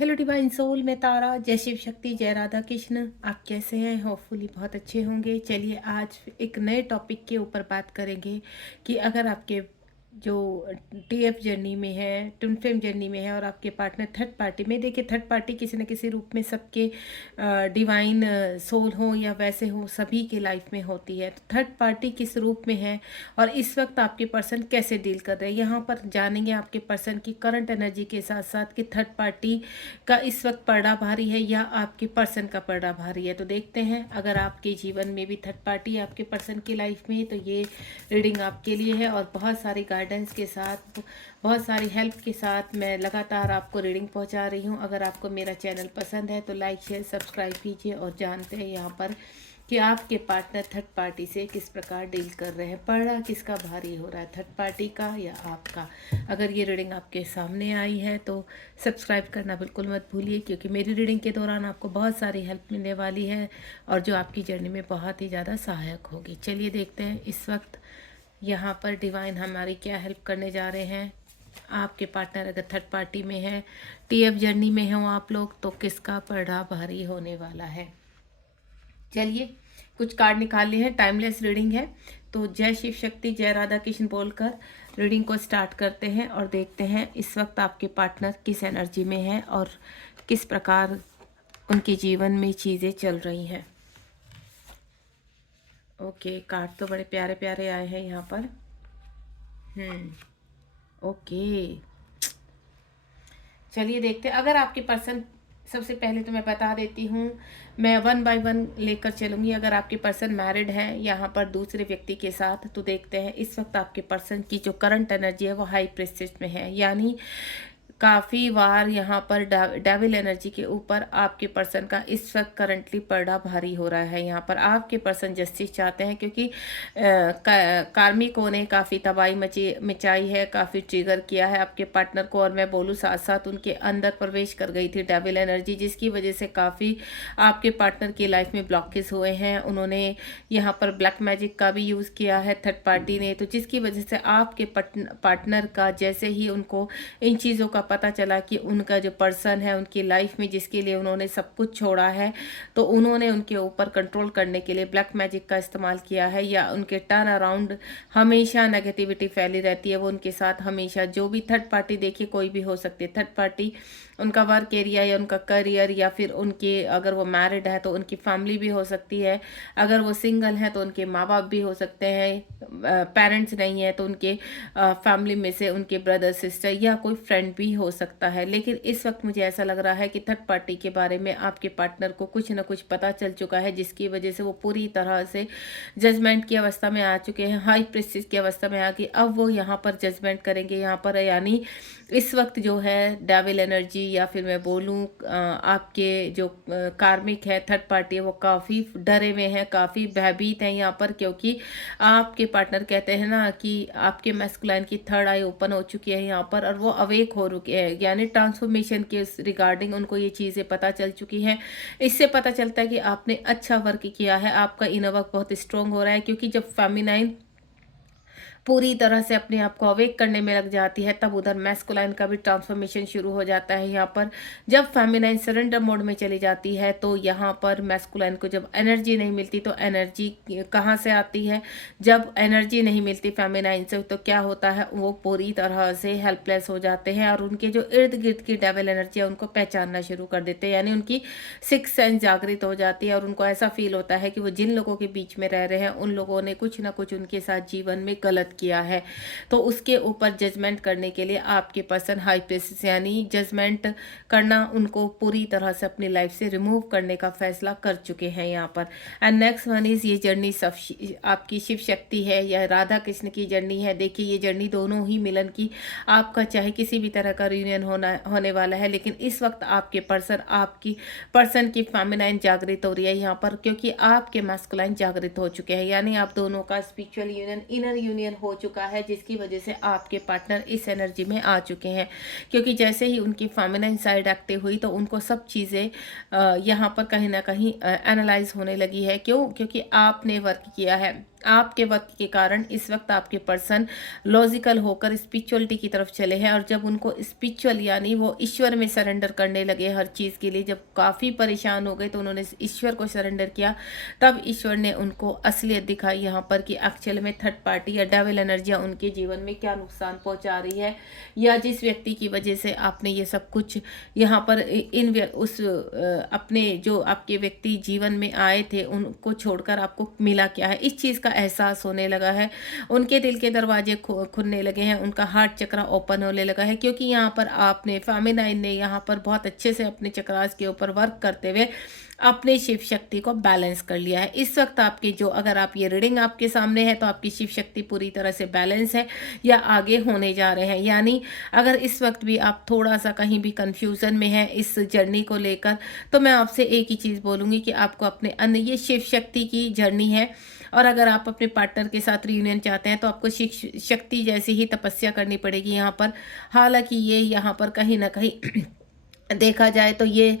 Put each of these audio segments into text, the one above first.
Hello divine soul, मैं तारा। जय शिव शक्ति, जय राधा कृष्ण। आप कैसे हैं? होपफुली बहुत अच्छे होंगे। चलिए आज एक नए टॉपिक के ऊपर बात करेंगे कि अगर आपके जो टीएफ जर्नी में है, ट्विन फ्लेम जर्नी में है और आपके पार्टनर थर्ड पार्टी में, देखिए थर्ड पार्टी किसी न किसी रूप में सबके डिवाइन सोल हो या वैसे हो, सभी के लाइफ में होती है। तो थर्ड पार्टी किस रूप में है और इस वक्त आपके पर्सन कैसे डील कर रहे हैं, यहाँ पर जानेंगे आपके पर्सन की करंट एनर्जी के साथ साथ कि थर्ड पार्टी का इस वक्त पलड़ा भारी है या आपके पर्सन का पलड़ा भारी है। तो देखते हैं, अगर आपके जीवन में भी थर्ड पार्टी आपके पर्सन की लाइफ में है तो ये रीडिंग आपके लिए है। और बहुत सारी गाइडेंस के साथ, बहुत सारी हेल्प के साथ मैं लगातार आपको रीडिंग पहुंचा रही हूं। अगर आपको मेरा चैनल पसंद है तो लाइक शेयर सब्सक्राइब कीजिए और जानते हैं यहाँ पर कि आपके पार्टनर थर्ड पार्टी से किस प्रकार डील कर रहे हैं। पलड़ा किसका भारी हो रहा है, थर्ड पार्टी का या आपका? अगर ये रीडिंग आपके सामने आई है तो सब्सक्राइब करना बिल्कुल मत भूलिए, क्योंकि मेरी रीडिंग के दौरान आपको बहुत सारी हेल्प मिलने वाली है और जो आपकी जर्नी में बहुत ही ज़्यादा सहायक होगी। चलिए देखते हैं इस वक्त यहाँ पर डिवाइन हमारी क्या हेल्प करने जा रहे हैं। आपके पार्टनर अगर थर्ड पार्टी में है, टीएफ जर्नी में हो आप लोग, तो किसका पलड़ा भारी होने वाला है। चलिए कुछ कार्ड निकाल लिए हैं, टाइमलेस रीडिंग है। तो जय शिव शक्ति, जय राधा कृष्ण बोलकर रीडिंग को स्टार्ट करते हैं और देखते हैं इस वक्त आपके पार्टनर किस एनर्जी में है और किस प्रकार उनके जीवन में चीज़ें चल रही हैं। ओके, कार्ड तो बड़े प्यारे प्यारे आए हैं यहाँ पर। ओके, चलिए देखते हैं। अगर आपके पर्सन, सबसे पहले तो मैं बता देती हूँ, मैं वन बाय वन लेकर चलूँगी। अगर आपके पर्सन मैरिड है यहाँ पर दूसरे व्यक्ति के साथ, तो देखते हैं इस वक्त आपके पर्सन की जो करंट एनर्जी है वो हाई प्रेस्टेज में है। यानी काफ़ी बार यहाँ पर डेविल एनर्जी के ऊपर आपके पर्सन का इस वक्त करंटली पलड़ा भारी हो रहा है। यहाँ पर आपके पर्सन जस्टिस चाहते हैं, क्योंकि कार्मिकों ने काफ़ी तबाही मचाई है, काफ़ी ट्रिगर किया है आपके पार्टनर को। और मैं बोलूँ साथ साथ उनके अंदर प्रवेश कर गई थी डेविल एनर्जी, जिसकी वजह से काफ़ी आपके पार्टनर की लाइफ में ब्लॉकेज हुए हैं। उन्होंने यहाँ पर ब्लैक मैजिक का भी यूज़ किया है थर्ड पार्टी ने, तो जिसकी वजह से आपके पार्टनर का जैसे ही उनको इन चीज़ों का पता चला कि उनका जो पर्सन है उनकी लाइफ में जिसके लिए उन्होंने सब कुछ छोड़ा है, तो उन्होंने उनके ऊपर कंट्रोल करने के लिए ब्लैक मैजिक का इस्तेमाल किया है। या उनके टर्न अराउंड हमेशा नेगेटिविटी फैली रहती है, वो उनके साथ हमेशा, जो भी थर्ड पार्टी, देखिए कोई भी हो सकती है थर्ड पार्टी, उनका वर्क एरिया या उनका करियर, या फिर उनके, अगर वो मैरिड है तो उनकी फैमिली भी हो सकती है, अगर वो सिंगल है तो उनके माँ बाप भी हो सकते हैं, पेरेंट्स नहीं है तो उनके फैमिली में से उनके ब्रदर सिस्टर या कोई फ्रेंड भी हो सकता है। लेकिन इस वक्त मुझे ऐसा लग रहा है कि थर्ड पार्टी के बारे में आपके पार्टनर को कुछ ना कुछ पता चल चुका है, जिसकी वजह से वो पूरी तरह से जजमेंट की अवस्था में आ चुके हैं, हाई प्रेस्टीज की अवस्था में आ गई। अब वो यहाँ पर जजमेंट करेंगे यहाँ पर। यानी इस वक्त जो है डेविल एनर्जी, या फिर मैं बोलूँ आपके जो कार्मिक है थर्ड पार्टी है, वो काफ़ी डरे हुए हैं, काफ़ी भयभीत हैं यहाँ पर। क्योंकि आपके पार्टनर कहते हैं ना कि आपके मैस्कुलाइन की थर्ड आई ओपन हो चुकी है यहाँ पर, और वो अवेक हो रुके हैं, यानी ट्रांसफॉर्मेशन के रिगार्डिंग उनको ये चीज़ें पता चल चुकी हैं। इससे पता चलता है कि आपने अच्छा वर्क किया है, आपका इनर वर्क बहुत स्ट्रॉन्ग हो रहा है। क्योंकि जब फेमिनाइन पूरी तरह से अपने आप को अवेक करने में लग जाती है, तब उधर मैस्कुलाइन का भी ट्रांसफॉर्मेशन शुरू हो जाता है यहाँ पर। जब फेमिनाइन सरेंडर मोड में चली जाती है तो यहाँ पर मैस्कुलाइन को जब एनर्जी नहीं मिलती, तो एनर्जी कहाँ से आती है? जब एनर्जी नहीं मिलती फेमिनाइन से, तो क्या होता है, वो पूरी तरह से हेल्पलेस हो जाते हैं और उनके जो इर्द गिर्द की डेविल एनर्जी है उनको पहचानना शुरू कर देते हैं। यानी उनकी सिक्स सेंस जागृत हो जाती है और उनको ऐसा फील होता है कि वो जिन लोगों के बीच में रह रहे हैं उन लोगों ने कुछ ना कुछ उनके साथ जीवन में गलत किया है। तो उसके ऊपर जजमेंट करने के लिए आपके पर्सन हाई प्रेस्टिज, यानी जजमेंट करना, उनको पूरी तरह से अपनी लाइफ से रिमूव करने का फैसला कर चुके हैं यहाँ पर। एंड नेक्स्ट वन इज, ये जर्नी आपकी शिव शक्ति है या राधा कृष्ण की जर्नी है। देखिए ये जर्नी दोनों ही मिलन की, आपका चाहे किसी भी तरह का रियूनियन होने वाला है, लेकिन इस वक्त आपके पर्सन, आपकी पर्सन की फेमिनाइन जागृत हो रही है यहाँ पर, क्योंकि आपके मैस्कुलाइन जागृत हो चुके हैं। यानी आप दोनों का स्पिरिचुअल यूनियन, इनर यूनियन हो चुका है, जिसकी वजह से आपके पार्टनर इस एनर्जी में आ चुके हैं। क्योंकि जैसे ही उनकी फेमिनाइन साइड एक्टिव हुई तो उनको सब चीज़ें यहाँ पर कहीं ना कहीं एनालाइज होने लगी है। क्यों? क्योंकि आपने वर्क किया है, आपके वक्त के कारण इस वक्त आपके पर्सन लॉजिकल होकर स्पिरिचुअलिटी की तरफ चले हैं, और जब उनको स्पिरिचुअल यानी वो ईश्वर में सरेंडर करने लगे हर चीज़ के लिए, जब काफ़ी परेशान हो गए तो उन्होंने ईश्वर को सरेंडर किया, तब ईश्वर ने उनको असलियत दिखाई यहाँ पर कि एक्चुअल में थर्ड पार्टी या डेविल एनर्जियाँ उनके जीवन में क्या नुकसान पहुँचा रही है, या जिस व्यक्ति की वजह से आपने ये सब कुछ यहाँ पर अपने जो आपके व्यक्ति जीवन में आए थे उनको छोड़कर आपको मिला क्या है, इस चीज़ का एहसास होने लगा है। उनके दिल के दरवाजे खुलने लगे हैं, उनका हार्ट चक्रा ओपन होने लगा है, क्योंकि यहाँ पर आपने फेमिनाइन ने यहाँ पर बहुत अच्छे से अपने चक्रास के ऊपर वर्क करते हुए अपने शिव शक्ति को बैलेंस कर लिया है। इस वक्त आपकी जो, अगर आप ये रीडिंग आपके सामने है तो आपकी शिव शक्ति पूरी तरह से बैलेंस है या आगे होने जा रहे हैं। यानी अगर इस वक्त भी आप थोड़ा सा कहीं भी कंफ्यूजन में है इस जर्नी को लेकर, तो मैं आपसे एक ही चीज़ बोलूँगी कि आपको अपने अंदर ये शिव शक्ति की जर्नी है, और अगर आप अपने पार्टनर के साथ रियूनियन चाहते हैं तो आपको शिव शक्ति जैसी ही तपस्या करनी पड़ेगी यहाँ पर। हालांकि ये यहाँ पर कहीं ना कहीं देखा जाए तो ये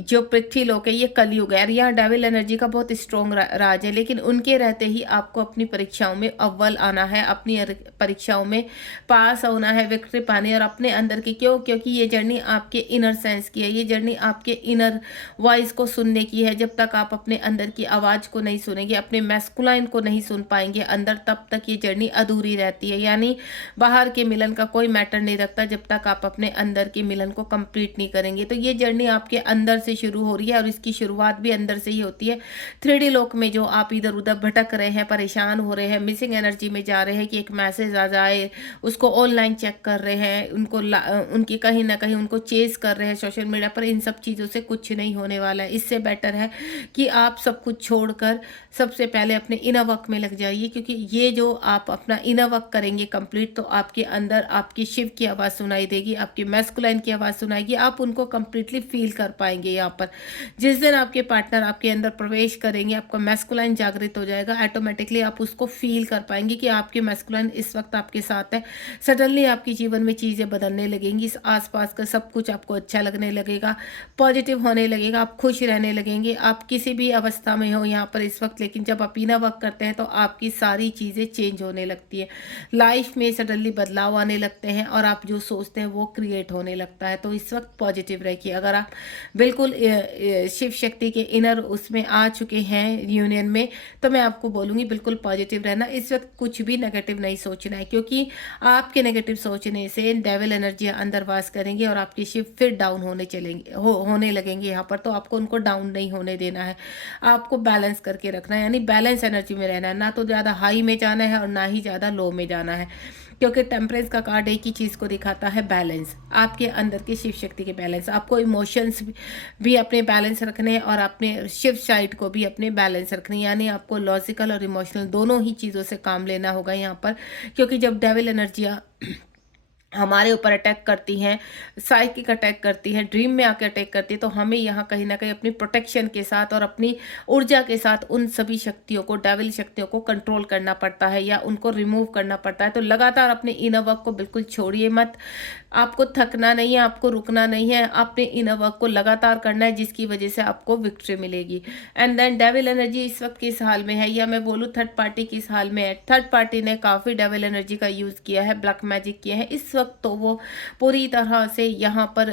जो पृथ्वी लोक है ये कलयुग है, और यहाँ डेविल एनर्जी का बहुत स्ट्रॉन्ग राज है, लेकिन उनके रहते ही आपको अपनी परीक्षाओं में अव्वल आना है, अपनी परीक्षाओं में पास होना है, विक्ट्री पानी, और अपने अंदर की क्योंकि ये जर्नी आपके इनर सेंस की है, ये जर्नी आपके इनर वॉइस को सुनने की है। जब तक आप अपने अंदर की आवाज़ को नहीं सुनेंगे, अपने मैस्कुलाइन को नहीं सुन पाएंगे अंदर, तब तक ये जर्नी अधूरी रहती है। यानी बाहर के मिलन का कोई मैटर नहीं रखता जब तक आप अपने अंदर के मिलन को कंप्लीट नहीं करेंगे। तो ये जर्नी आपके अंदर से शुरू हो रही है, और इसकी शुरुआत भी अंदर से ही होती है। 3D लोक में जो आप इधर उधर भटक रहे हैं, परेशान हो रहे हैं, मिसिंग एनर्जी में जा रहे हैं कि एक मैसेज आ जाए, उसको ऑनलाइन चेक कर रहे हैं, उनकी कहीं ना कहीं उनको चेस कर रहे हैं सोशल मीडिया पर, इन सब चीज़ों से कुछ नहीं होने वाला है। इससे बेटर है कि आप सब कुछ छोड़कर सबसे पहले अपने इनर वर्क में लग जाइए, क्योंकि ये जो आप अपना इनर वर्क करेंगे कंप्लीट, तो आपके अंदर आपकी शिव की आवाज़ सुनाई देगी, आपकी मैस्कुलाइन की आवाज़ सुनाएगी, आप उनको कंप्लीटली फील कर पाएंगे। यहाँ पर जिस दिन आपके पार्टनर आपके अंदर प्रवेश करेंगे, आपका मैस्कुलाइन जागृत हो जाएगा, ऑटोमेटिकली आप उसको फील कर पाएंगे कि आपके मैस्कुलाइन इस वक्त आपके साथ है। सडनली आपके जीवन में चीज़ें बदलने लगेंगी, इस आसपास का सब कुछ आपको अच्छा लगने लगेगा, पॉजिटिव होने लगेगा, आप खुश रहने लगेंगे। आप किसी भी अवस्था में हो यहाँ पर इस वक्त, लेकिन जब आप इनर वर्क करते हैं तो आपकी सारी चीज़ें चेंज होने लगती है, लाइफ में सडनली बदलाव आने लगते हैं, और आप जो सोचते हैं वो क्रिएट होने लगता है। तो इस वक्त पॉजिटिव रखिए। अगर आप बिल्कुल शिव शक्ति के इनर उसमें आ चुके हैं यूनियन में, तो मैं आपको बोलूँगी बिल्कुल पॉजिटिव रहना। इस वक्त कुछ भी नेगेटिव नहीं सोचना है, क्योंकि आपके नेगेटिव सोचने से डेविल एनर्जियाँ अंदर वास करेंगे और आपके शिव फिर डाउन होने लगेंगे यहाँ पर। तो आपको उनको डाउन नहीं होने देना है, आपको बैलेंस करके रखना है, यानी बैलेंस एनर्जी में रहना है, ना तो ज़्यादा हाई में जाना है और ना ही ज़्यादा लो में जाना है, क्योंकि टेम्परेंस का कार्ड एक ही चीज़ को दिखाता है, बैलेंस, आपके अंदर की शिव शक्ति के बैलेंस। आपको इमोशंस भी अपने बैलेंस रखने हैं और अपने शिव साइड को भी अपने बैलेंस रखने, यानी आपको लॉजिकल और इमोशनल दोनों ही चीज़ों से काम लेना होगा यहाँ पर। क्योंकि जब डेविल एनर्जियाँ हमारे ऊपर अटैक करती हैं, साइकिक अटैक करती हैं, ड्रीम में आके अटैक करती है, तो हमें यहाँ कहीं ना कहीं अपनी प्रोटेक्शन के साथ और अपनी ऊर्जा के साथ उन सभी शक्तियों को, डेविल शक्तियों को कंट्रोल करना पड़ता है या उनको रिमूव करना पड़ता है। तो लगातार अपने इनर वर्क को बिल्कुल छोड़िए मत, आपको थकना नहीं है, आपको रुकना नहीं है, आपने इनर वर्क को लगातार करना है, जिसकी वजह से आपको विक्ट्री मिलेगी। एंड देन डेविल एनर्जी इस वक्त किस हाल में है, या मैं बोलूँ थर्ड पार्टी किस हाल में है। थर्ड पार्टी ने काफ़ी डेविल एनर्जी का यूज़ किया है, ब्लैक मैजिक किया है इस वक्त, तो वो पूरी तरह से यहाँ पर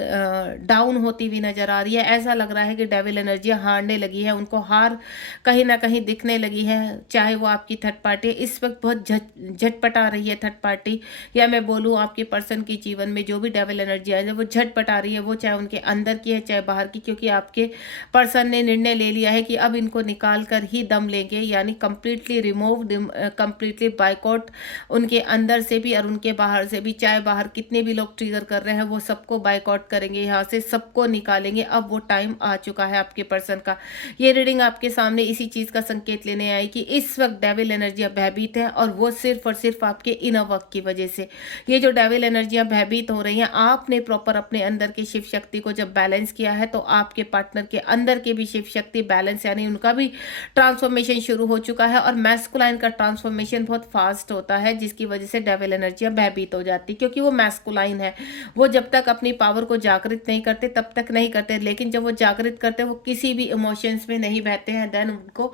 डाउन होती हुई नजर आ रही है। ऐसा लग रहा है कि डेविल एनर्जी हारने लगी है, उनको हार कहीं ना कहीं दिखने लगी है, चाहे वो आपकी थर्ड पार्टी इस वक्त बहुत झटपटा रही है थर्ड पार्टी, या मैं बोलूँ आपके पर्सन के जीवन में जो भी डेविल एनर्जी है वो झटपटा रही है, वो चाहे उनके अंदर की है चाहे बाहर की, क्योंकि आपके पर्सन ने निर्णय ले लिया है कि अब इनको निकाल कर ही दम लेंगे, यानी कंप्लीटली रिमूव, कंप्लीटली बाइकआउट, उनके अंदर से भी और उनके बाहर से भी, चाहे बाहर कितने भी लोग ट्रिगर कर रहे हैं वो सबको बाइकआउट करेंगे, यहाँ से सबको निकालेंगे। अब वो टाइम आ चुका है आपके पर्सन का। ये रीडिंग आपके सामने इसी चीज़ का संकेत लेने आई कि इस वक्त डेविल एनर्जियाँ भयभीत है, और वो सिर्फ और सिर्फ आपके इनर वर्क की वजह से। ये जो डेविल एनर्जियाँ भयभीत हो रही हैं। आपने प्रॉपर अपने अंदर की शिव शक्ति को जब बैलेंस किया है तो आपके पार्टनर के अंदर के भी शिव शक्ति बैलेंस, यानी उनका भी ट्रांसफॉर्मेशन शुरू हो चुका है। और मैस्कुलाइन का ट्रांसफॉर्मेशन बहुत फास्ट होता है, जिसकी वजह से डेविल एनर्जियां भयभीत हो जाती, क्योंकि वो मैस्कुलाइन है। वो जब तक अपनी पावर को जागृत नहीं करते तब तक नहीं करते, लेकिन जब वो जागृत करते हैं वो किसी भी इमोशंस में नहीं बहते हैं। देन उनको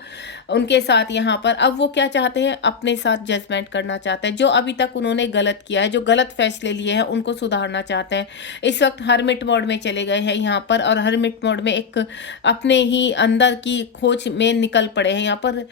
उनके साथ यहाँ पर अब वो क्या चाहते हैं, अपने साथ जजमेंट करना चाहते हैं। जो अभी तक उन्होंने गलत किया है, जो गलत फैसले लिए हैं, उनको सुधारना चाहते हैं। इस वक्त हरमिट मोड में चले गए हैं यहाँ पर, और हरमिट मोड में एक अपने ही अंदर की खोज में निकल पड़े हैं यहाँ पर।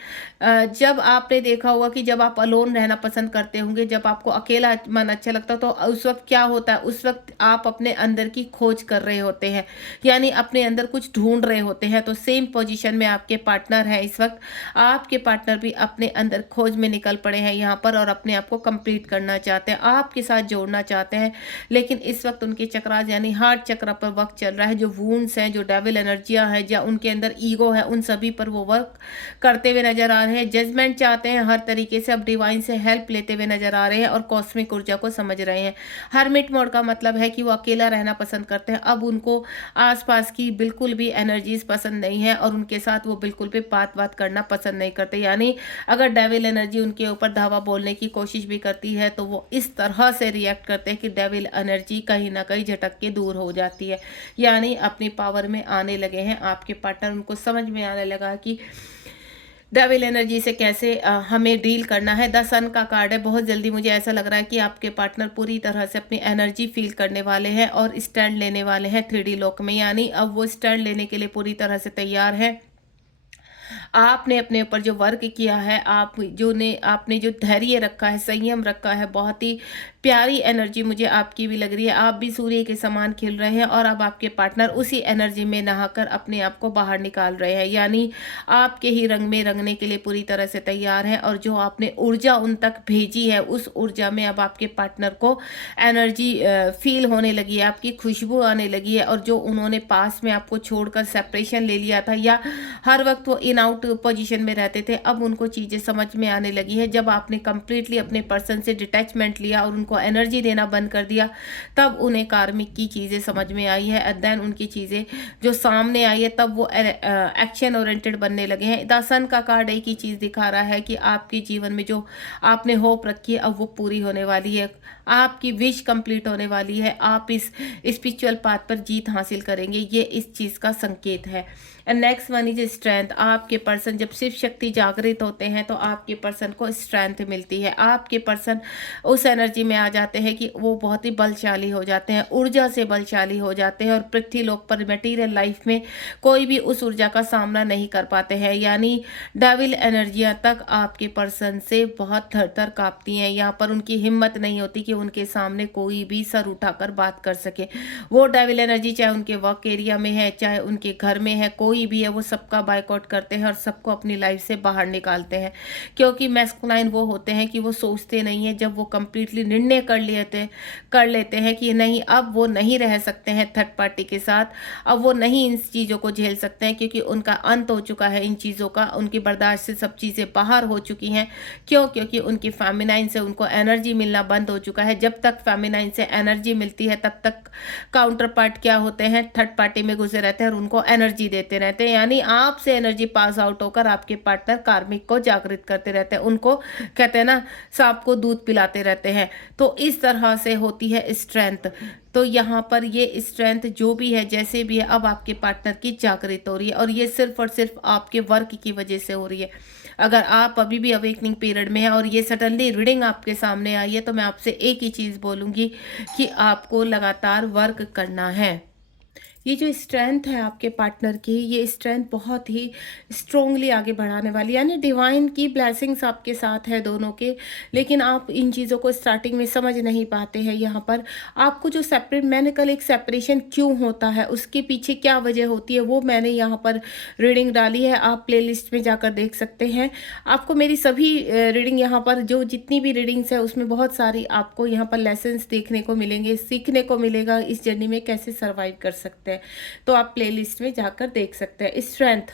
जब आपने देखा होगा कि जब आप अलोन रहना पसंद करते होंगे, जब आपको अकेला मन अच्छा लगता तो उस वक्त क्या होता है, उस वक्त आप अपने अंदर की खोज कर रहे होते हैं, यानी अपने अंदर कुछ ढूंढ रहे होते हैं। तो सेम पोजीशन में आपके पार्टनर है इस वक्त। आपके पार्टनर भी अपने अंदर खोज में निकल पड़े हैं यहाँ पर, और अपने आप को कंप्लीट करना चाहते हैं, आपके साथ जोड़ना चाहते हैं। लेकिन इस वक्त उनके चक्रास यानी हार्ट चक्र पर वक्त चल रहा है। जो वूंड्स हैं, जो डेविल एनर्जियां हैं, या उनके अंदर ईगो है, उन सभी पर वो वर्क करते हुए नजर आ रहे हैं। जजमेंट चाहते हैं हर तरीके से, अब डिवाइन से हेल्प लेते हुए नजर आ रहे हैं और कॉस्मिक ऊर्जा को समझ रहे हैं। हरमिट मोड का मतलब है कि वो अकेला रहना पसंद करते हैं। अब उनको आसपास की बिल्कुल भी एनर्जीज पसंद नहीं है, और उनके साथ वो बिल्कुल भी बात करना पसंद नहीं करते। यानी अगर डेविल एनर्जी उनके ऊपर धावा बोलने की कोशिश भी करती है तो वो इस तरह से रिएक्ट करते हैं कि डेविल एनर्जी कहीं ना कहीं झटक के दूर हो जाती है, यानी अपनी पावर में आने लगे हैं आपके पार्टनर। उनको समझ में आने लगा कि डेविल एनर्जी से कैसे हमें डील करना है। द सन का कार्ड है। बहुत जल्दी मुझे ऐसा लग रहा है कि आपके पार्टनर पूरी तरह से अपनी एनर्जी फील करने वाले हैं और स्टैंड लेने वाले हैं 3D लोक में, यानी अब वो स्टैंड लेने के लिए पूरी तरह से तैयार है। आपने अपने ऊपर जो वर्क किया है, आपने जो धैर्य रखा है, संयम रखा है, बहुत ही प्यारी एनर्जी मुझे आपकी भी लग रही है। आप भी सूर्य के समान खिल रहे हैं, और अब आपके पार्टनर उसी एनर्जी में नहाकर अपने आप को बाहर निकाल रहे हैं, यानी आपके ही रंग में रंगने के लिए पूरी तरह से तैयार है। और जो आपने ऊर्जा उन तक भेजी है, उस ऊर्जा में अब आपके पार्टनर को एनर्जी फील होने लगी है, आपकी खुशबू आने लगी है। और जो उन्होंने पास में आपको छोड़कर सेपरेशन ले लिया था, या हर वक्त वो इन आउट पोजीशन में रहते थे, अब उनको चीजें समझ में आने लगी है। जब आपने कंप्लीटली अपने पर्सन से डिटैचमेंट लिया और उनको एनर्जी देना बंद कर दिया, तब उन्हें कार्मिक की चीजें समझ में आई है। एंड देन उनकी चीजें जो सामने आई है, तब वो एक्शन ओरिएंटेड बनने लगे हैं। द सन का कार्ड एक ही चीज दिखा रहा है कि आपके जीवन में जो आपने होप रखी है, अब वो पूरी होने वाली है। आपकी विश कंप्लीट होने वाली है। आप इस स्पिरिचुअल पाथ पर जीत हासिल करेंगे, ये इस चीज का संकेत है। And next one is strength. आपके पर्सन जब शिव शक्ति जागृत होते हैं तो आपके पर्सन को स्ट्रेंथ मिलती है। आपके पर्सन उस एनर्जी में आ जाते हैं कि वो बहुत ही बलशाली हो जाते हैं, ऊर्जा से बलशाली हो जाते हैं, और पृथ्वी लोक पर मटेरियल लाइफ में कोई भी उस ऊर्जा का सामना नहीं कर पाते हैं। यानी डेविल एनर्जियां तक आपके पर्सन से बहुत थर थर कांपती हैं। यहाँ पर उनकी हिम्मत नहीं होती कि उनके सामने कोई भी सर उठाकर बात कर सके। वो डेविल एनर्जी चाहे उनके वर्क एरिया में है, चाहे उनके घर में है, कोई भी है, वो सबका बायकॉट करते हैं और सबको अपनी लाइफ से बाहर निकालते हैं। क्योंकि मैस्कुलाइन वो होते हैं कि वो सोचते नहीं है, जब वो कंप्लीटली निर्णय कर लेते हैं कि नहीं, अब वो नहीं रह सकते हैं थर्ड पार्टी के साथ, अब वो नहीं इन चीज़ों को झेल सकते हैं, क्योंकि उनका अंत हो चुका है इन चीज़ों का, उनकी बर्दाश्त से सब चीज़ें बाहर हो चुकी हैं। क्यों? क्योंकि उनकी फेमिनाइन से उनको एनर्जी मिलना बंद हो चुका है। जब तक फेमिनाइन से एनर्जी मिलती है, तब तक काउंटर पार्ट क्या होते हैं, थर्ड पार्टी में घुसे रहते हैं और उनको एनर्जी देते रहते हैं। यानी आपसे एनर्जी पास आउट होकर आपके पार्टनर कार्मिक को जागृत करते रहते हैं, उनको कहते हैं ना, सांप को दूध पिलाते रहते हैं। तो इस तरह से होती है स्ट्रेंथ। तो यहाँ पर ये स्ट्रेंथ जो भी है, जैसे भी है, अब आपके पार्टनर की जागृत हो रही है, और ये सिर्फ और सिर्फ आपके वर्क की वजह से हो रही है। अगर आप अभी भी अवेकनिंग पीरियड में है और ये सडनली रीडिंग आपके सामने आई है, तो मैं आपसे एक ही चीज़ बोलूँगी कि आपको लगातार वर्क करना है। ये जो स्ट्रेंथ है आपके पार्टनर की, ये स्ट्रेंथ बहुत ही स्ट्रोंगली आगे बढ़ाने वाली, यानी डिवाइन की ब्लेसिंग्स आपके साथ है दोनों के। लेकिन आप इन चीज़ों को स्टार्टिंग में समझ नहीं पाते हैं। यहाँ पर आपको जो सेपरेट, मैंने कल एक सेपरेशन क्यों होता है, उसके पीछे क्या वजह होती है, वो मैंने यहाँ पर रीडिंग डाली है, आप प्लेलिस्ट में जाकर देख सकते हैं। आपको मेरी सभी रीडिंग यहाँ पर जो जितनी भी रीडिंग्स है, उसमें बहुत सारी आपको यहाँ पर लेसन्स देखने को मिलेंगे, सीखने को मिलेगा इस जर्नी में कैसे सर्वाइव कर सकते हैं। तो आप प्लेलिस्ट में जाकर देख सकते हैं। स्ट्रेंथ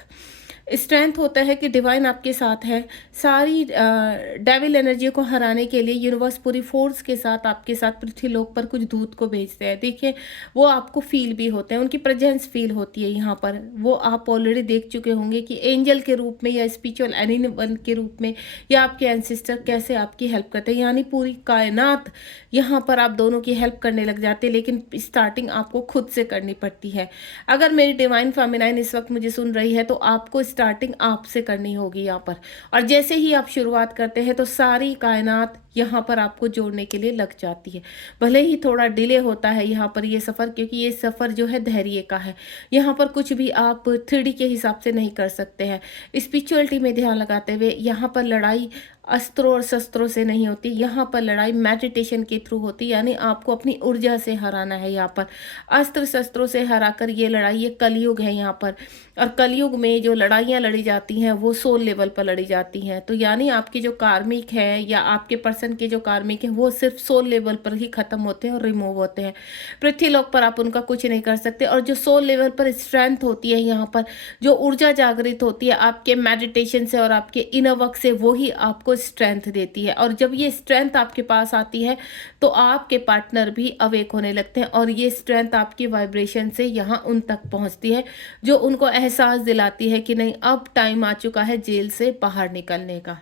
स्ट्रेंथ होता है कि डिवाइन आपके साथ है। सारी डेविल एनर्जी को हराने के लिए यूनिवर्स पूरी फोर्स के साथ आपके साथ पृथ्वी लोक पर कुछ दूत को भेजते हैं। देखिए, वो आपको फील भी होते हैं, उनकी प्रेजेंस फील होती है यहाँ पर। वो आप ऑलरेडी देख चुके होंगे कि एंजल के रूप में या स्पिरिचुअल एनिमल के रूप में या आपके एंसेस्टर कैसे आपकी हेल्प करते हैं। यानी पूरी कायनात यहाँ पर आप दोनों की हेल्प करने लग जाते हैं, लेकिन स्टार्टिंग आपको खुद से करनी पड़ती है। अगर मेरी डिवाइन फेमिनाइन इस वक्त मुझे सुन रही है तो आपको स्टार्टिंग आपसे करनी होगी यहाँ पर। और जैसे ही आप शुरुआत करते हैं तो सारी कायनात यहाँ पर आपको जोड़ने के लिए लग जाती है। भले ही थोड़ा डिले होता है यहाँ पर ये सफ़र, क्योंकि ये सफ़र जो है धैर्य का है। यहाँ पर कुछ भी आप 3D के हिसाब से नहीं कर सकते हैं। स्पिरिचुअलिटी में ध्यान लगाते हुए यहाँ पर लड़ाई अस्त्रों और शस्त्रों से नहीं होती, यहाँ पर लड़ाई मेडिटेशन के थ्रू होती। यानी आपको अपनी ऊर्जा से हराना है यहाँ पर। अस्त्र शस्त्रों से हराकर ये लड़ाई, ये कलयुग है यहाँ पर। और कलयुग में जो लड़ाइयाँ लड़ी जाती हैं वो सोल लेवल पर लड़ी जाती हैं। तो यानी आपके जो कार्मिक है या आपके पर्सन के जो कार्मिक है वो सिर्फ सोल लेवल पर ही खत्म होते हैं और रिमूव होते हैं। पृथ्वी लोक पर आप उनका कुछ नहीं कर सकते। और जो सोल लेवल पर स्ट्रेंथ होती है यहाँ पर, जो ऊर्जा जागृत होती है आपके मेडिटेशन से और आपके इनर वर्क से, वो ही आपको स्ट्रेंथ देती है। और जब ये स्ट्रेंथ आपके पास आती है तो आपके पार्टनर भी अवेक होने लगते हैं। और ये स्ट्रेंथ आपकी वाइब्रेशन से यहाँ उन तक पहुँचती है, जो उनको एहसास दिलाती है कि नहीं, अब टाइम आ चुका है जेल से बाहर निकलने का।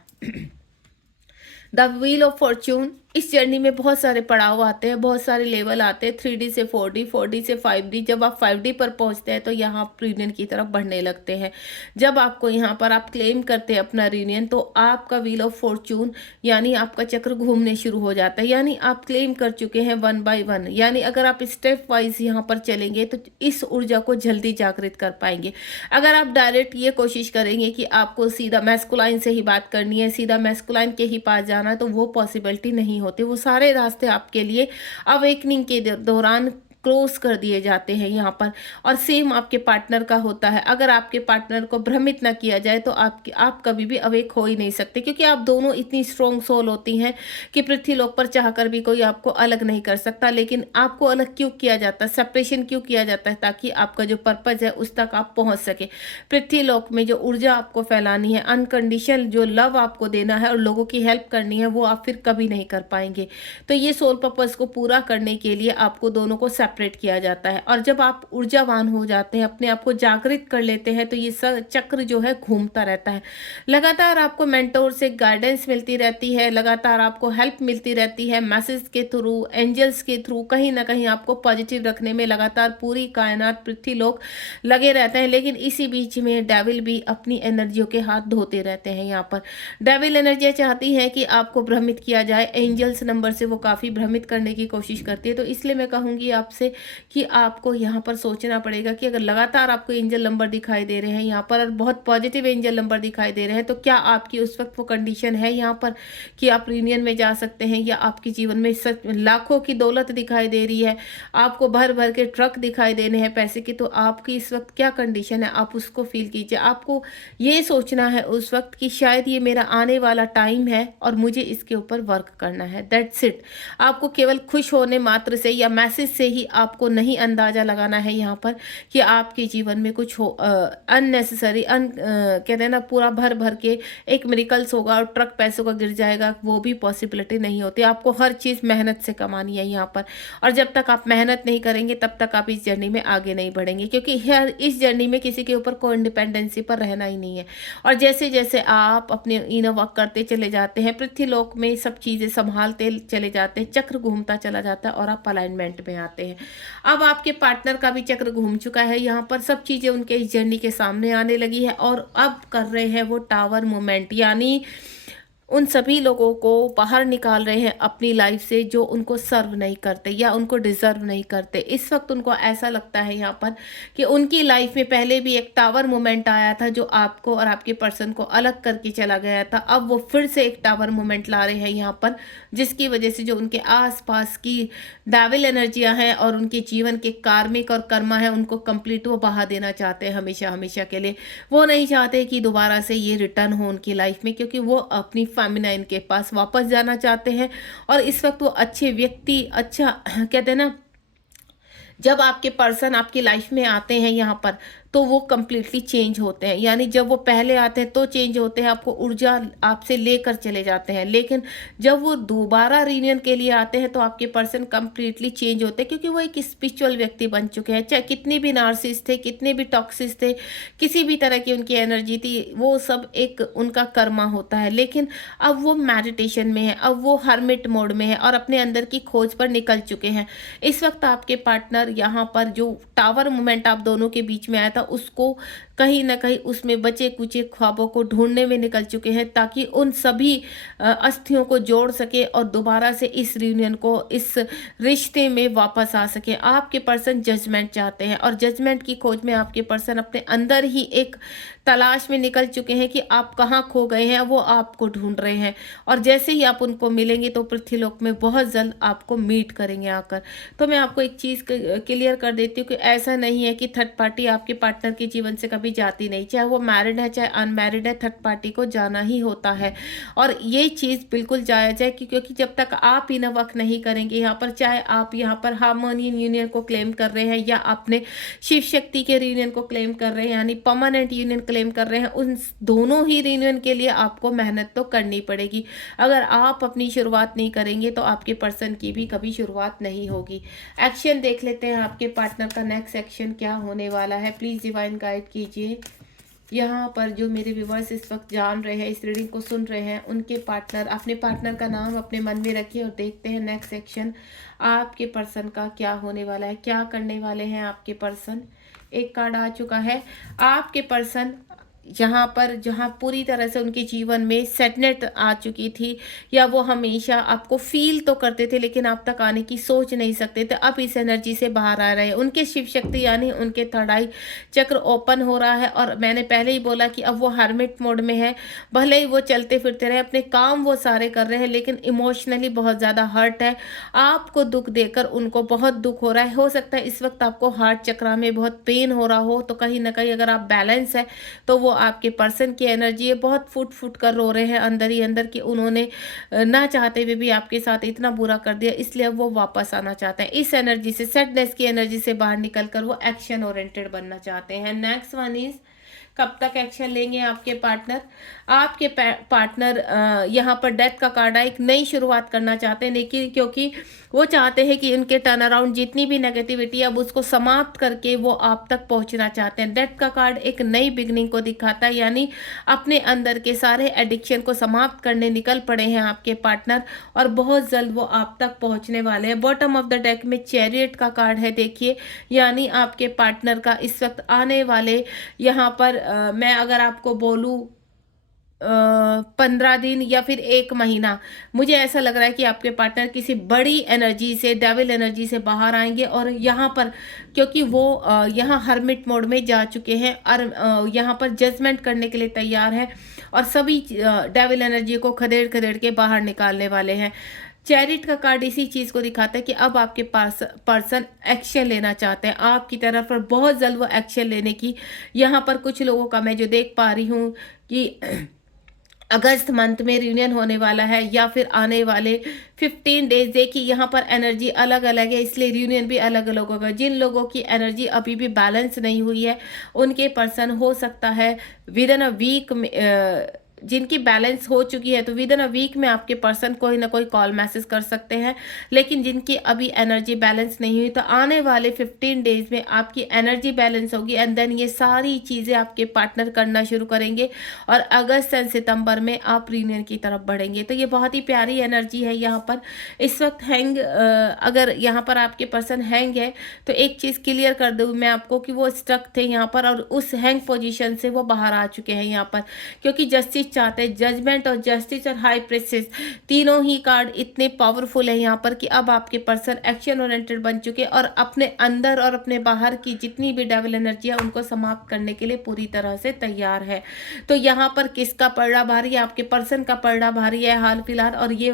द व्हील ऑफ फॉर्च्यून, इस जर्नी में बहुत सारे पड़ाव आते हैं, बहुत सारे लेवल आते हैं। 3D से 4D, 4D से 5D। जब आप 5D पर पहुंचते हैं तो यहाँ आप रीयूनियन की तरफ बढ़ने लगते हैं। जब आपको यहाँ पर आप क्लेम करते हैं अपना रीयूनियन, तो आपका व्हील ऑफ फॉर्च्यून यानी आपका चक्र घूमने शुरू हो जाता है। यानी आप क्लेम कर चुके हैं 1 by 1। यानी अगर आप स्टेप वाइज यहाँ पर चलेंगे तो इस ऊर्जा को जल्दी जागृत कर पाएंगे। अगर आप डायरेक्ट ये कोशिश करेंगे कि आपको सीधा मैस्कुलाइन से ही बात करनी है, सीधा मैस्कुलाइन के ही पास जाना है, तो वो पॉसिबिलिटी नहीं होते। वो सारे रास्ते आपके लिए अवेकनिंग के दौरान क्लोज कर दिए जाते हैं यहाँ पर। और सेम आपके पार्टनर का होता है। अगर आपके पार्टनर को भ्रमित ना किया जाए तो आप कभी भी अवेक हो ही नहीं सकते, क्योंकि आप दोनों इतनी स्ट्रॉन्ग सोल होती हैं कि पृथ्वी लोक पर चाहकर भी कोई आपको अलग नहीं कर सकता। लेकिन आपको अलग क्यों किया जाता है, सेपरेशन क्यों किया जाता है? ताकि आपका जो पर्पज है उस तक आप पहुँच सके। पृथ्वी लोक में जो ऊर्जा आपको फैलानी है, अनकंडीशनल जो लव आपको देना है और लोगों की हेल्प करनी है, वो आप फिर कभी नहीं कर पाएंगे। तो ये सोल पर्पज को पूरा करने के लिए आपको दोनों को सेपरेट किया जाता है। और जब आप ऊर्जावान हो जाते हैं, अपने आप को जागृत कर लेते हैं, तो ये चक्र जो है घूमता रहता है। लगातार आपको मेंटोर से गाइडेंस मिलती रहती है, लगातार आपको हेल्प मिलती रहती है, मैसेज के थ्रू, एंजल्स के थ्रू। कहीं ना कहीं आपको पॉजिटिव रखने में लगातार पूरी कायनात, पृथ्वी लोग लगे रहते हैं। लेकिन इसी बीच में डेविल भी अपनी एनर्जियों के हाथ धोते रहते हैं। यहाँ पर डेविल एनर्जी चाहती है कि आपको भ्रमित किया जाए। एंजल्स नंबर से वो काफ़ी भ्रमित करने की कोशिश करती है। तो इसलिए मैं कहूँगी आपसे कि आपको यहाँ पर सोचना पड़ेगा कि अगर लगातार आपको एंजल नंबर दिखाई दे रहे हैं यहाँ पर, और बहुत पॉजिटिव एंजल नंबर दिखाई दे रहे हैं, तो क्या आपकी उस वक्त वो कंडीशन है यहाँ पर कि आप रीयूनियन में जा सकते हैं? या आपके जीवन में सच लाखों की दौलत दिखाई दे रही है, आपको भर भर के ट्रक दिखाई देने हैं पैसे की, तो आपकी इस वक्त क्या कंडीशन है, आप उसको फील कीजिए। आपको ये सोचना है उस वक्त कि शायद ये मेरा आने वाला टाइम है और मुझे इसके ऊपर वर्क करना है। That's it. आपको केवल खुश होने मात्र से या मैसेज से ही आपको नहीं अंदाजा लगाना है यहाँ पर कि आपके जीवन में कुछ हो अननेसेसरी कहते हैं ना, पूरा भर भर के एक मिरेकल्स होगा और ट्रक पैसों का गिर जाएगा, वो भी पॉसिबिलिटी नहीं होती। आपको हर चीज़ मेहनत से कमानी है यहाँ पर। और जब तक आप मेहनत नहीं करेंगे तब तक आप इस जर्नी में आगे नहीं बढ़ेंगे, क्योंकि इस जर्नी में किसी के ऊपर कोई इंडिपेंडेंसी पर रहना ही नहीं है। और जैसे जैसे आप अपने इनर वर्क करते चले जाते हैं, पृथ्वी लोक में सब चीज़ें संभालते चले जाते हैं, चक्र घूमता चला जाता है और आप अलाइनमेंट में आते हैं। अब आपके पार्टनर का भी चक्र घूम चुका है, यहाँ पर सब चीज़ें उनके इस जर्नी के सामने आने लगी है और अब कर रहे हैं वो टावर मूवमेंट। यानी उन सभी लोगों को बाहर निकाल रहे हैं अपनी लाइफ से जो उनको सर्व नहीं करते या उनको डिजर्व नहीं करते। इस वक्त उनको ऐसा लगता है यहाँ पर कि उनकी लाइफ में पहले भी एक टावर मोमेंट आया था जो आपको और आपके पर्सन को अलग करके चला गया था। अब वो फिर से एक टावर मोमेंट ला रहे हैं यहाँ पर, जिसकी वजह से जो उनके आसपास की डेविल एनर्जियाँ हैं और उनके जीवन के कार्मिक और कर्मा है उनको कंप्लीट वो बहा देना चाहते हैं हमेशा हमेशा के लिए। वो नहीं चाहते कि दोबारा से ये रिटर्न हो उनकी लाइफ में, क्योंकि वो अपनी फेमिनाइन के पास वापस जाना चाहते हैं। और इस वक्त वो अच्छे व्यक्ति, अच्छा कहते हैं ना, जब आपके पर्सन आपकी लाइफ में आते हैं यहाँ पर तो वो कम्प्लीटली चेंज होते हैं। यानी जब वो पहले आते हैं तो चेंज होते हैं, आपको ऊर्जा आपसे लेकर चले जाते हैं, लेकिन जब वो दोबारा रियूनियन के लिए आते हैं तो आपके पर्सन कम्प्लीटली चेंज होते हैं, क्योंकि वो एक स्पिरिचुअल व्यक्ति बन चुके हैं। चाहे कितने भी नार्सिसिस्ट थे, कितने भी टॉक्सिस थे, किसी भी तरह की उनकी एनर्जी थी, वो सब एक उनका कर्मा होता है। लेकिन अब वो मेडिटेशन में है, अब वो हर्मिट मोड में है और अपने अंदर की खोज पर निकल चुके हैं। इस वक्त आपके पार्टनर यहाँ पर जो टावर मोमेंट आप दोनों के बीच में आया था, उसको कहीं ना कहीं उसमें बचे कुचे ख्वाबों को ढूंढने में निकल चुके हैं, ताकि उन सभी अस्थियों को जोड़ सके और दोबारा से इस रियूनियन को, इस रिश्ते में वापस आ सके। आपके पर्सन जजमेंट चाहते हैं और जजमेंट की खोज में आपके पर्सन अपने अंदर ही एक तलाश में निकल चुके हैं कि आप कहाँ खो गए हैं, वो आपको ढूंढ रहे हैं। और जैसे ही आप उनको मिलेंगे तो पृथ्वीलोक में बहुत जल्द आपको मीट करेंगे आकर। तो मैं आपको एक चीज़ क्लियर कर देती हूँ कि ऐसा नहीं है कि थर्ड पार्टी आपके पार्टनर के जीवन से कभी जाती नहीं, चाहे वो मैरिड है चाहे अनमैरिड है, थर्ड पार्टी को जाना ही होता है। और ये चीज़ बिल्कुल जायज़ है क्योंकि जब तक आप इनवक नहीं करेंगे यहाँ पर, चाहे आप यहाँ पर हार्मोनियन यूनियन को क्लेम कर रहे हैं या अपने शिव शक्ति के यूनियन को क्लेम कर रहे हैं, यानी परमानेंट यूनियन क्लेम कर रहे हैं, उन दोनों ही यूनियन के लिए आपको मेहनत तो करनी पड़ेगी। अगर आप अपनी शुरुआत नहीं करेंगे तो आपके पर्सन की भी कभी शुरुआत नहीं होगी। एक्शन देख लेते हैं आपके पार्टनर का नेक्स्ट एक्शन क्या होने वाला है। प्लीज़ डिवाइन गाइड कीजिए। यहाँ पर जो मेरे व्यूवर्स इस वक्त जान रहे हैं, इस रीडिंग को सुन रहे हैं, उनके पार्टनर, अपने पार्टनर का नाम अपने मन में रखिए और देखते हैं नेक्स्ट एक्शन आपके पर्सन का क्या होने वाला है, क्या करने वाले हैं आपके पर्सन। एक कार्ड आ चुका है। आपके पर्सन जहाँ पर, जहाँ पूरी तरह से उनके जीवन में सैडनेस आ चुकी थी, या वो हमेशा आपको फील तो करते थे लेकिन आप तक आने की सोच नहीं सकते थे, अब इस एनर्जी से बाहर आ रहे हैं। उनके शिव शक्ति यानी उनके थर्ड आई चक्र ओपन हो रहा है। और मैंने पहले ही बोला कि अब वो हर्मिट मोड में है। भले ही वो चलते फिरते रहे, अपने काम वो सारे कर रहे हैं, लेकिन इमोशनली बहुत ज़्यादा हर्ट है। आपको दुख देकर उनको बहुत दुख हो रहा है। हो सकता है इस वक्त आपको हार्ट चक्र में बहुत पेन हो रहा हो, तो कहीं ना कहीं अगर आप बैलेंस है तो वो आपके पर्सन की एनर्जी है, बहुत फुट फुट कर रो रहे हैं अंदर ही अंदर कि उन्होंने ना चाहते हुए भी आपके साथ इतना बुरा कर दिया, इसलिए अब वो वापस आना चाहते हैं। इस एनर्जी से, सैडनेस की एनर्जी से बाहर निकलकर वो एक्शन ओरिएंटेड बनना चाहते हैं। नेक्स्ट वन इज, कब तक एक्शन लेंगे आपके पार्टनर। आपके पार्टनर यहाँ पर डेथ का कार्ड है, एक नई शुरुआत करना चाहते हैं, लेकिन क्योंकि वो चाहते हैं कि उनके टर्न अराउंड जितनी भी नेगेटिविटी अब उसको समाप्त करके वो आप तक पहुंचना चाहते हैं। डेथ का कार्ड एक नई बिगनिंग को दिखाता है, यानी अपने अंदर के सारे एडिक्शन को समाप्त करने निकल पड़े हैं आपके पार्टनर और बहुत जल्द वो आप तक पहुंचने वाले हैं। बॉटम ऑफ द डेक में चैरियट का कार्ड है, देखिए, यानी आपके पार्टनर का इस वक्त आने वाले यहाँ पर मैं अगर आपको बोलूँ 15 दिन या फिर 1 महीना, मुझे ऐसा लग रहा है कि आपके पार्टनर किसी बड़ी एनर्जी से, डेविल एनर्जी से बाहर आएंगे। और यहाँ पर क्योंकि वो यहाँ हर्मिट मोड में जा चुके हैं और यहाँ पर जजमेंट करने के लिए तैयार है और सभी डेविल एनर्जी को खदेड़ खदेड़ के बाहर निकालने वाले हैं। चैरिट का कार्ड इसी चीज़ को दिखाता है कि अब आपके पास पर्सन एक्शन लेना चाहते हैं आपकी तरफ और बहुत जल्द वो एक्शन लेने की, यहाँ पर कुछ लोगों का मैं जो देख पा रही हूँ कि अगस्त मंथ में रियूनियन होने वाला है या फिर आने वाले 15 डेज। देखिए यहाँ पर एनर्जी अलग अलग है, इसलिए रियूनियन भी अलग अलग होगा। जिन लोगों की एनर्जी अभी भी बैलेंस नहीं हुई है उनके पर्सन हो सकता है विद इन अ वीक में, जिनकी बैलेंस हो चुकी है तो विद इन अ वीक में आपके पर्सन कोई ना कोई कॉल मैसेज कर सकते हैं। लेकिन जिनकी अभी एनर्जी बैलेंस नहीं हुई तो आने वाले 15 डेज में आपकी एनर्जी बैलेंस होगी एंड देन ये सारी चीज़ें आपके पार्टनर करना शुरू करेंगे और अगस्त एंड सितंबर में आप रियूनियन की तरफ बढ़ेंगे। तो ये बहुत ही प्यारी एनर्जी है। यहाँ पर इस वक्त हैंग, अगर यहाँ पर आपके पर्सन हैंग है तो एक चीज़ क्लियर कर दूँ मैं आपको कि वो स्टक थे यहाँ पर और उस हैंग पोजिशन से वो बाहर आ चुके हैं यहाँ पर, क्योंकि जस्टिस चाहते हैं। जजमेंट और जस्टिस और हाई प्रेसेस तीनों ही कार्ड इतने पावरफुल है यहाँ पर कि अब आपके पर्सन एक्शन ओरिएंटेड बन चुके और अपने अंदर और अपने बाहर की जितनी भी डेविल एनर्जी है उनको समाप्त करने के लिए पूरी तरह से तैयार है। तो यहाँ पर किसका पलड़ा भारी है? आपके पर्सन का पलड़ा भारी है हाल फिलहाल। और ये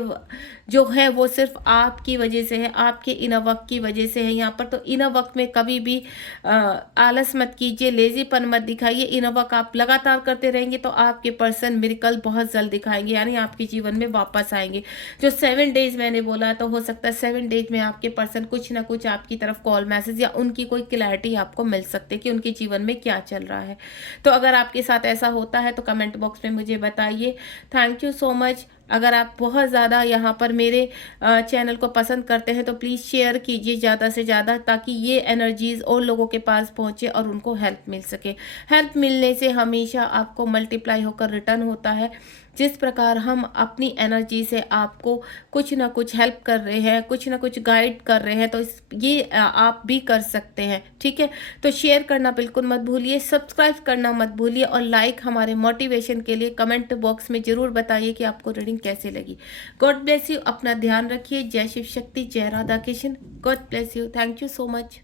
जो है वो सिर्फ आपकी वजह से है, आपके इनर वर्क की वजह से है यहाँ पर। तो इनर वर्क में कभी भी आलस मत कीजिए, लेजीपन मत दिखाइए। इनर वर्क आप लगातार करते रहेंगे तो आपके पर्सन मिरेकल बहुत जल्द दिखाएंगे, यानी आपके जीवन में वापस आएंगे। जो 7 डेज मैंने बोला, तो हो सकता है 7 डेज में आपके पर्सन कुछ ना कुछ आपकी तरफ कॉल, मैसेज या उनकी कोई क्लैरिटी आपको मिल सकती है कि उनके जीवन में क्या चल रहा है। तो अगर आपके साथ ऐसा होता है तो कमेंट बॉक्स में मुझे बताइए। Thank you so much. अगर आप बहुत ज़्यादा यहाँ पर मेरे चैनल को पसंद करते हैं तो प्लीज़ शेयर कीजिए ज़्यादा से ज़्यादा, ताकि ये एनर्जीज़ और लोगों के पास पहुँचे और उनको हेल्प मिल सके। हेल्प मिलने से हमेशा आपको मल्टीप्लाई होकर रिटर्न होता है। जिस प्रकार हम अपनी एनर्जी से आपको कुछ ना कुछ हेल्प कर रहे हैं, कुछ ना कुछ गाइड कर रहे हैं, तो ये आप भी कर सकते हैं। ठीक है, तो शेयर करना बिल्कुल मत भूलिए, सब्सक्राइब करना मत भूलिए, और लाइक हमारे मोटिवेशन के लिए कमेंट बॉक्स में ज़रूर बताइए कि आपको रीडिंग कैसे लगी। गॉड ब्लेस यू, अपना ध्यान रखिए। जय शिव शक्ति, जय Radha Krishna. God bless you. Thank you so much.